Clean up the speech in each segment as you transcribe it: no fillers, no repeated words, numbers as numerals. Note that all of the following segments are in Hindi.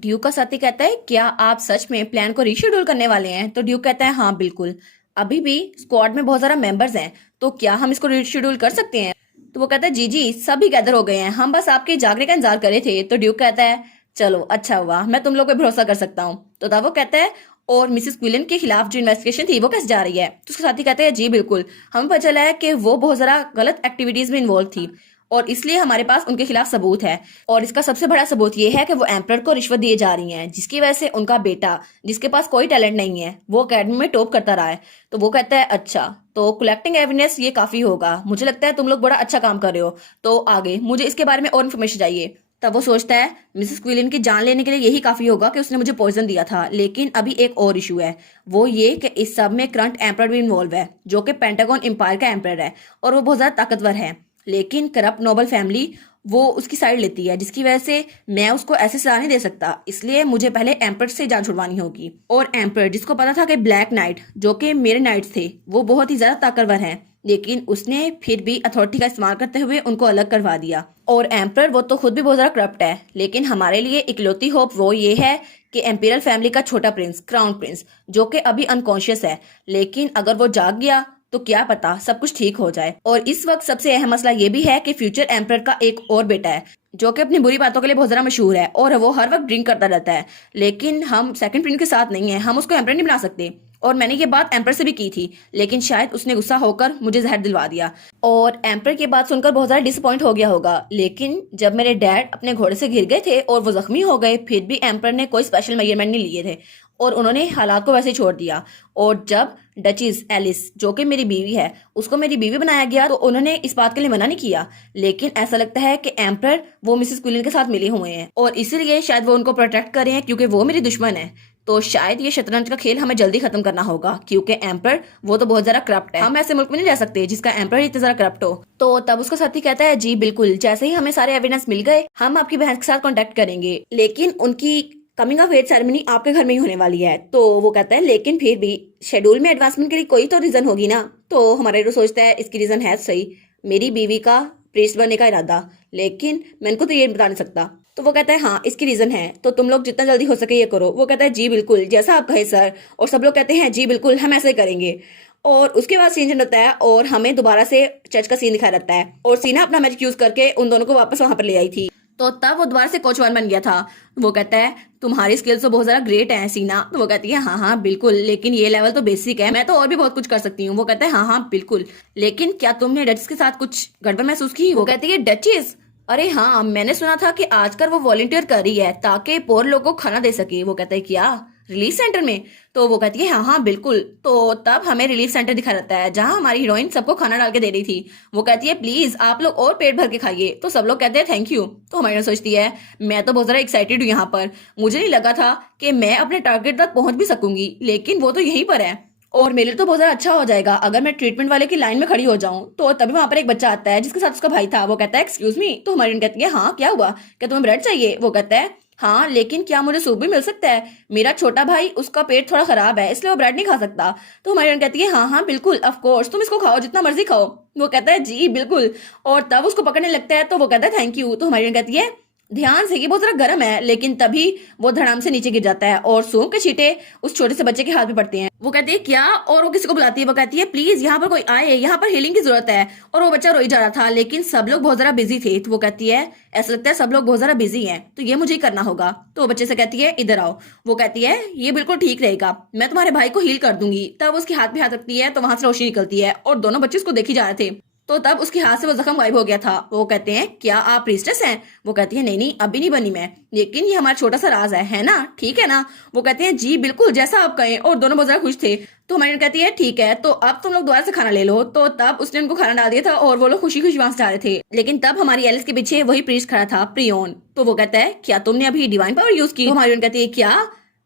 ड्यूक का साथी कहता है क्या आप सच में प्लान को रीशेड्यूल करने वाले हैं? तो ड्यूक कहता है हाँ बिल्कुल। अभी भी स्क्वाड में बहुत सारा मेंबर्स हैं, तो क्या हम इसको रीशेड्यूल कर सकते हैं? तो वो कहता है जी जी सभी गैदर हो गए हैं, हम बस आपके जागने का इंतजार कर रहे थे। तो ड्यूक कहता है चलो अच्छा हुआ, मैं तुम लोग पे भरोसा कर सकता हूँ। तो तब वो कहता है और मिसेस क्विलन के खिलाफ जो इन्वेस्टिगेशन थी वो कैसे जा रही है? तो उसके साथी कहते हैं जी बिल्कुल, हमें पता चला है कि वो बहुत सारा गलत एक्टिविटीज में इन्वॉल्व थी और इसलिए हमारे पास उनके खिलाफ सबूत है। और इसका सबसे बड़ा सबूत ये है कि वो एम्परर को रिश्वत दिए जा रही हैं, जिसकी वजह से उनका बेटा जिसके पास कोई टैलेंट नहीं है वो अकेडमी में टॉप करता रहा है। तो वो कहता है अच्छा, तो कलेक्टिंग एविडेंस ये काफी होगा, मुझे लगता है तुम लोग बड़ा अच्छा काम कर रहे हो, तो आगे मुझे इसके बारे में और इन्फॉर्मेशन चाहिए। तब वो सोचता है मिसेस क्विलिन की जान लेने के लिए यही काफी होगा कि उसने मुझे पॉइजन दिया था, लेकिन अभी एक और इशू है, वो ये कि इस सब में करंट एम्परर भी इन्वॉल्व है जो कि पेंटागन एम्पायर का एम्परर है और वो बहुत ज्यादा ताकतवर है। लेकिन करप्ट नोबल फैमिली वो उसकी साइड लेती है, जिसकी वजह से मैं उसको ऐसे सजा नहीं दे सकता, इसलिए मुझे पहले एम्पर से जान छुड़वानी होगी। और एम्पर जिसको पता था कि ब्लैक नाइट जो कि मेरे नाइट्स थे वो बहुत ही ज्यादा ताकतवर हैं, लेकिन उसने फिर भी अथॉरिटी का इस्तेमाल करते हुए उनको अलग करवा दिया। और एम्पर वो तो खुद भी बहुत ज्यादा करप्ट है, लेकिन हमारे लिए इकलौती होप वो ये है कि एम्पीरियल फैमिली का छोटा प्रिंस क्राउन प्रिंस जो कि अभी अनकॉन्शियस है, लेकिन अगर वो जाग गया तो क्या पता सब कुछ ठीक हो जाए। और इस वक्त सबसे अहम मसला ये भी है कि फ्यूचर एम्परर का एक और बेटा है जो कि अपनी बुरी बातों के लिए बहुत ज्यादा मशहूर है और वो हर वक्त ड्रिंक करता रहता है, लेकिन हम सेकंड प्रिंस के साथ नहीं है, हम उसको एम्परर नहीं बना सकते। और मैंने ये बात एम्पर से भी की थी, लेकिन शायद उसने गुस्सा होकर मुझे जहर दिलवा दिया और एम्पर की बात सुनकर बहुत ज्यादा डिसअपॉइंट हो गया होगा। लेकिन जब मेरे डैड अपने घोड़े से गिर गए थे और वो जख्मी हो गए, फिर भी एम्पर ने कोई स्पेशल मेजरमेंट नहीं लिए थे और उन्होंने हालात को वैसे ही छोड़ दिया। और जब डचीज एलिस जो कि मेरी बीवी है उसको मेरी बीवी बनाया गया तो उन्होंने इस बात के लिए मना नहीं किया, लेकिन ऐसा लगता है कि एम्पर वो मिसेस क्विलिन के साथ मिले हुए हैं और इसीलिए शायद वो उनको प्रोटेक्ट कर रहे हैं क्योंकि वो मेरी दुश्मन है। तो शायद ये शतरंज का खेल हमें जल्दी खत्म करना होगा क्योंकि एम्पर वो तो बहुत ज्यादा करप्ट है, हम ऐसे मुल्क में नहीं रह सकते जिसका एम्पर इतना ज्यादा करप्ट हो। तो तब उसका साथी कहता है जी बिल्कुल, जैसे ही हमें सारे एविडेंस मिल गए हम आपकी बहन के साथ कॉन्टेक्ट करेंगे, लेकिन उनकी कमिंग ऑफ एज सेरेमनी आपके घर में ही होने वाली है। तो वो कहता है लेकिन फिर भी शेड्यूल में एडवांसमेंट के लिए कोई तो रीजन होगी ना। तो हमारा हीरो सोचता है इसकी रीजन है सही, मेरी बीवी का प्रीस्ट बनने का इरादा, लेकिन मैं इनको तो ये बता नहीं सकता। तो वो कहता है हाँ इसकी रीजन है, तो तुम लोग जितना जल्दी हो सके ये करो। वो कहता है जी बिल्कुल जैसा आप कहे सर, और सब लोग कहते हैं जी बिल्कुल हम ऐसे करेंगे। और उसके बाद सीन चेंज होता है और हमें दोबारा से चर्च का सीन दिखाया जाता है और सीना अपना मैजिक यूज करके उन दोनों को वापस वहां पर ले आई थी। तो तब वो दोबारा से कोच वन बन गया था। वो कहता है तुम्हारी स्किल्स तो बहुत ज्यादा ग्रेट है सीना। तो वो कहती है हाँ हाँ बिल्कुल, लेकिन ये लेवल तो बेसिक है, मैं तो और भी बहुत कुछ कर सकती हूँ। वो कहता है हाँ हाँ बिल्कुल, लेकिन क्या तुमने डचिस के साथ कुछ गड़बड़ महसूस की? वो कहती है डचिस, अरे हाँ मैंने सुना था कि आजकल वो वॉलंटियर कर रही है ताकि पोर लोगों को खाना दे सके। वो कहता है क्या रिलीफ सेंटर में? तो वो कहती है हाँ हाँ बिल्कुल। तो तब हमें रिलीफ सेंटर दिखा जाता है जहां हमारी हीरोइन सबको खाना डाल के दे रही थी। वो कहती है प्लीज आप लोग और पेट भर के खाइए। तो सब लोग कहते हैं थैंक यू। तो हमारी सोचती है मैं तो बहुत ज्यादा एक्साइटेड हूँ यहाँ पर, मुझे नहीं लगा था कि मैं अपने टारगेट तक पहुंच भी सकूंगी, लेकिन वो तो यहीं पर है और मेरे लिए तो बहुत ज्यादा अच्छा हो जाएगा अगर मैं ट्रीटमेंट वाले की लाइन में खड़ी हो जाऊं। तो तभी वहां पर एक बच्चा आता है जिसके साथ उसका भाई था। वो कहता है एक्सक्यूज मी। तो हमारी कहती है हाँ क्या हुआ, क्या तुम्हें ब्रेड चाहिए? वो कहता है हाँ लेकिन क्या मुझे सूप भी मिल सकता है, मेरा छोटा भाई उसका पेट थोड़ा खराब है इसलिए वो ब्रेड नहीं खा सकता। तो हमारी कहती है हाँ हाँ बिल्कुल ऑफ कोर्स, तुम इसको खाओ जितना मर्जी खाओ। वो कहता है जी बिल्कुल, और तब उसको पकड़ने लगता है तो वो कहता है थैंक यू। तो हमारी कहती है ध्यान से, ये बहुत जरा गर्म है, लेकिन तभी वो धड़ाम से नीचे गिर जाता है और सूंप के छींटे उस छोटे से बच्चे के हाथ में पड़ते हैं। वो कहती है क्या, और वो किसी को बुलाती है। वो कहती है प्लीज यहाँ पर कोई आए, यहाँ पर हीलिंग की जरूरत है। और वो बच्चा रोई जा रहा था लेकिन सब लोग बहुत ज्यादा बिजी थे। तो वो कहती है ऐसा लगता है सब लोग बहुत ज्यादा बिजी हैं तो ये मुझे ही करना होगा। तो वो बच्चे से कहती है इधर आओ। वो कहती है ये बिल्कुल ठीक रहेगा, मैं तुम्हारे भाई को हील कर दूंगी। तब उसके हाथ में हाथ रखती है तो वहां से रोशनी निकलती है और दोनों बच्चे उसको देखी जा रहे थे। तो तब उसके हाथ से वो जख्म गायब हो गया था। वो कहते हैं क्या आप प्रीस्टेस हैं? वो कहती है नहीं नहीं अभी नहीं बनी मैं, लेकिन ये हमारा छोटा सा राज है ना, ठीक है ना? वो कहते हैं जी बिल्कुल जैसा आप कहें, और दोनों बहुत ज्यादा खुश थे। तो हमारी कहती है ठीक है तो अब तुम लोग दोबारा से खाना ले लो। तो तब उसने उनको खाना डाल दिया था और वो लोग खुशी खुशी वहां से जा रहे थे, लेकिन तब हमारी एलिस के पीछे वही प्रीस्ट खड़ा था प्रियोन। तो वो कहता है क्या तुमने अभी डिवाइन पावर यूज की? तो हमारी कहती है क्या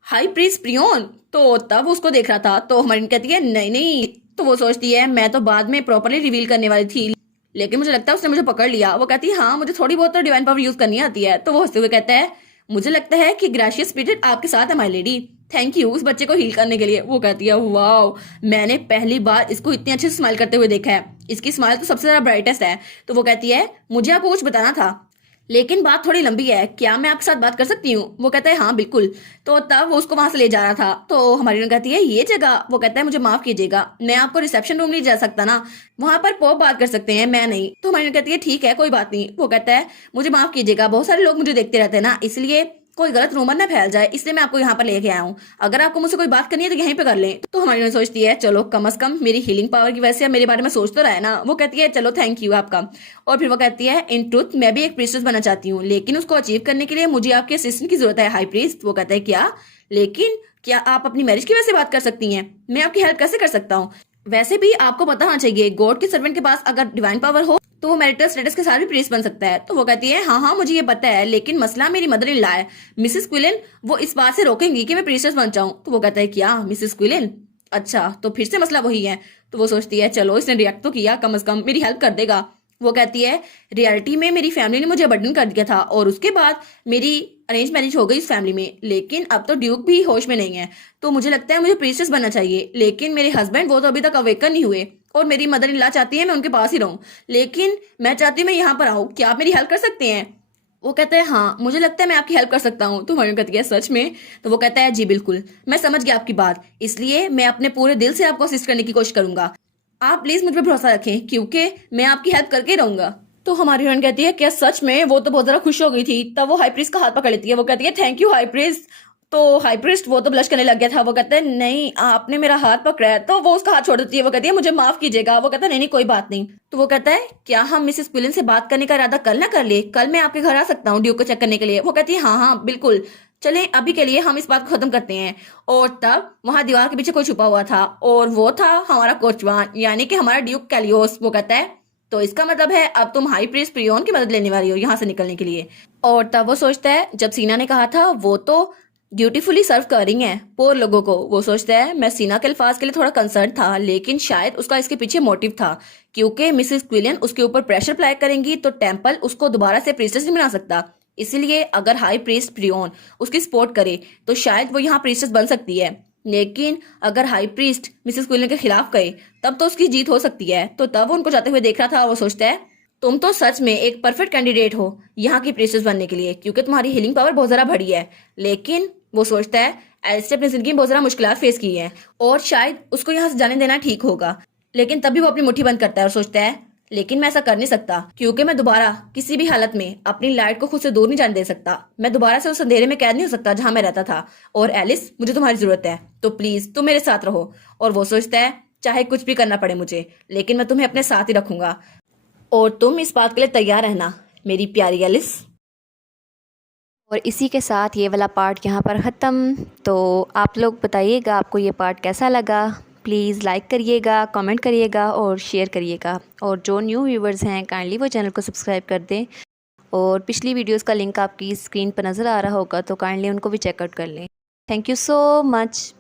हाई प्रीस्ट प्रियोन? तो तब उसको देख रहा था। तो हमारी कहती है नहीं नहीं। तो वो सोचती है मैं तो बाद में प्रॉपरली रिवील करने वाली थी, लेकिन मुझे लगता है उसने मुझे पकड़ लिया। वो कहती है हाँ मुझे थोड़ी बहुत तो डिवाइन पावर यूज करनी आती है। तो वो हंसते हुए कहता है मुझे लगता है कि ग्रेशियस स्पिरिट आपके साथ है माय लेडी, थैंक यू उस बच्चे को हील करने के लिए। वो कहती है वाओ, मैंने पहली बार इसको इतनी अच्छे से स्माइल करते हुए देखा है, इसकी स्माइल तो सबसे ज्यादा ब्राइटेस्ट है। तो वो कहती है मुझे आपको कुछ बताना था, लेकिन बात थोड़ी लंबी है, क्या मैं आपके साथ बात कर सकती हूँ? वो कहता है हाँ बिल्कुल। तो तब वो उसको वहां से ले जा रहा था, तो हमारी हीरोइन कहती है ये जगह? वो कहता है मुझे माफ कीजिएगा, मैं आपको रिसेप्शन रूम नहीं जा सकता ना, वहां पर पॉप बात कर सकते हैं, मैं नहीं। तो हमारी हीरोइन कहती है ठीक है कोई बात नहीं। वो कहता है मुझे माफ कीजिएगा, बहुत सारे लोग मुझे देखते रहते हैं ना, इसलिए कोई गलत रूमर ना फैल जाए, इसलिए मैं आपको यहाँ पर लेके आया हूँ। अगर आपको मुझसे कोई बात करनी है तो यहीं पे कर लें। तो हमारी हीरोइन सोचती है चलो कम से कम मेरी हीलिंग पावर की वजह से मेरे बारे में सोच तो रहा है ना। वो कहती है चलो थैंक यू आपका। और फिर वो कहती है इन ट्रुथ मैं भी एक प्रीस्टेस बनना चाहती हूँ, लेकिन उसको अचीव करने के लिए मुझे आपके असिस्टेंट की जरूरत है हाई प्रीस्ट। वो कहता है क्या? लेकिन क्या आप अपनी मैरिज की वजह से बात कर सकती हैं? मैं आपकी हेल्प कैसे कर सकता हूँ? वैसे भी आपको पता होना चाहिए गॉड के सर्वेंट के पास अगर डिवाइन पावर हो तो वो मैरिटल स्टेटस के साथ भी प्रीस्ट बन सकता है। तो वो कहती है हाँ हाँ मुझे ये पता है, लेकिन मसला मेरी मदर इन लॉ है मिसेस क्विलन, वो इस बात से रोकेंगी कि मैं प्रीस्टेस बन जाऊं। तो वो कहता है क्या मिसेस क्विलन? अच्छा तो फिर से मसला वही है। तो वो सोचती है चलो इसने रिएक्ट तो किया, कम से कम मेरी हेल्प कर देगा। वो कहती है रियलिटी में मेरी फैमिली ने मुझे बर्डन कर दिया था और उसके बाद मेरी अरेंज मैरिज हो गई इस फैमिली में, लेकिन अब तो ड्यूक भी होश में नहीं है, तो मुझे लगता है मुझे प्रीस्टेस बनना चाहिए। लेकिन मेरे हस्बैंड वो तो अभी तक अवेकन नहीं हुए और मेरी मदर इन लॉ चाहती है मैं उनके पास ही रहूं, लेकिन मैं चाहती हूँ मैं यहाँ पर आऊँ, क्या आप मेरी हेल्प कर सकते हैं? वो कहता है हाँ मुझे लगता है मैं आपकी हेल्प कर सकता हूँ। तो मरियम कहती है सच में? तो वो कहता है जी बिल्कुल, मैं समझ गया आपकी बात, इसलिए मैं अपने पूरे दिल से आपको असिस्ट करने की कोशिश करूंगा। आप प्लीज मुझ पर भरोसा रखें क्योंकि मैं आपकी हेल्प करके रहूंगा। तो हमारी हीरोइन कहती है क्या सच में? वो तो बहुत ज्यादा खुश हो गई थी। तब वो हाई प्रीस्ट का हाथ पकड़ लेती है। वो कहती है थैंक यू हाई प्रीस्ट। तो हाई प्रीस्ट वो तो ब्लश करने लग गया था। वो कहता है नहीं आपने मेरा हाथ पकड़ा है। तो वो उसका हाथ छोड़ देती है। वो कहती है मुझे माफ कीजिएगा। वो कहता है नहीं नहीं कोई बात नहीं। तो वो कहता है क्या हम मिसेस क्विलन से बात करने का इरादा कल ना कर ले? कल मैं आपके घर आ सकता हूँ ड्यूक को चेक करने के लिए? वो कहती है हाँ हाँ बिल्कुल, चलें अभी के लिए हम इस बात को खत्म करते हैं। और तब वहां दीवार के पीछे कोई छुपा हुआ था और वो था हमारा कोचवान यानी कि हमारा ड्यूक कैलियोस। वो कहता है तो इसका मतलब है अब तुम हाई प्रीस्ट प्रियोन की मदद लेने वाली हो यहाँ से निकलने के लिए। और तब वो सोचता है जब सीना ने कहा था वो तो ड्यूटीफुली सर्व कर रही है पोर लोगों को। वो सोचता है मैं सीना के अल्फाज के लिए थोड़ा कंसर्न था, लेकिन शायद उसका इसके पीछे मोटिव था क्योंकि मिसेस क्विलियन उसके ऊपर प्रेशर अप्लाई करेंगी तो टेम्पल उसको दोबारा से प्रीस्टेस नहीं बना सकता। इसलिए अगर हाई प्रीस्ट प्रियोन उसकी सपोर्ट करे तो शायद वो यहाँ प्रीस्टेस बन सकती है, लेकिन अगर हाई प्रीस्ट मिसेस क्विलिन के खिलाफ गए तब तो उसकी जीत हो सकती है। तो तब वो उनको जाते हुए देख रहा था। वो सोचता है तुम तो सच में एक परफेक्ट कैंडिडेट हो यहाँ की प्रीस्टेस बनने के लिए क्योंकि तुम्हारी हीलिंग पावर बहुत ज्यादा बड़ी है। लेकिन वो सोचता है एलिस्टर अपनी जिंदगी में बहुत ज्यादा मुश्किलात फेस की है और शायद उसको यहाँ से जाने देना ठीक होगा, लेकिन तभी वो अपनी मुट्ठी बंद करता है और सोचता है लेकिन मैं ऐसा कर नहीं सकता क्योंकि मैं दोबारा किसी भी हालत में अपनी लाइट को खुद से दूर नहीं जाने दे सकता। मैं दोबारा से उस अंधेरे में कैद नहीं हो सकता जहां मैं रहता था। और एलिस मुझे तुम्हारी जरूरत है, तो प्लीज तुम मेरे साथ रहो। और वो सोचता है चाहे कुछ भी करना पड़े मुझे, लेकिन मैं तुम्हें अपने साथ ही रखूंगा और तुम इस बात के लिए तैयार रहना मेरी प्यारी एलिस। और इसी के साथ ये वाला पार्ट यहाँ पर ख़त्म। तो आप लोग बताइएगा आपको ये पार्ट कैसा लगा। प्लीज़ लाइक करिएगा, कमेंट करिएगा और शेयर करिएगा। और जो न्यू व्यूवर्स हैं काइंडली वो चैनल को सब्सक्राइब कर दें। और पिछली वीडियोस का लिंक आपकी स्क्रीन पर नज़र आ रहा होगा तो काइंडली उनको भी चेकआउट कर लें। Thank you so much.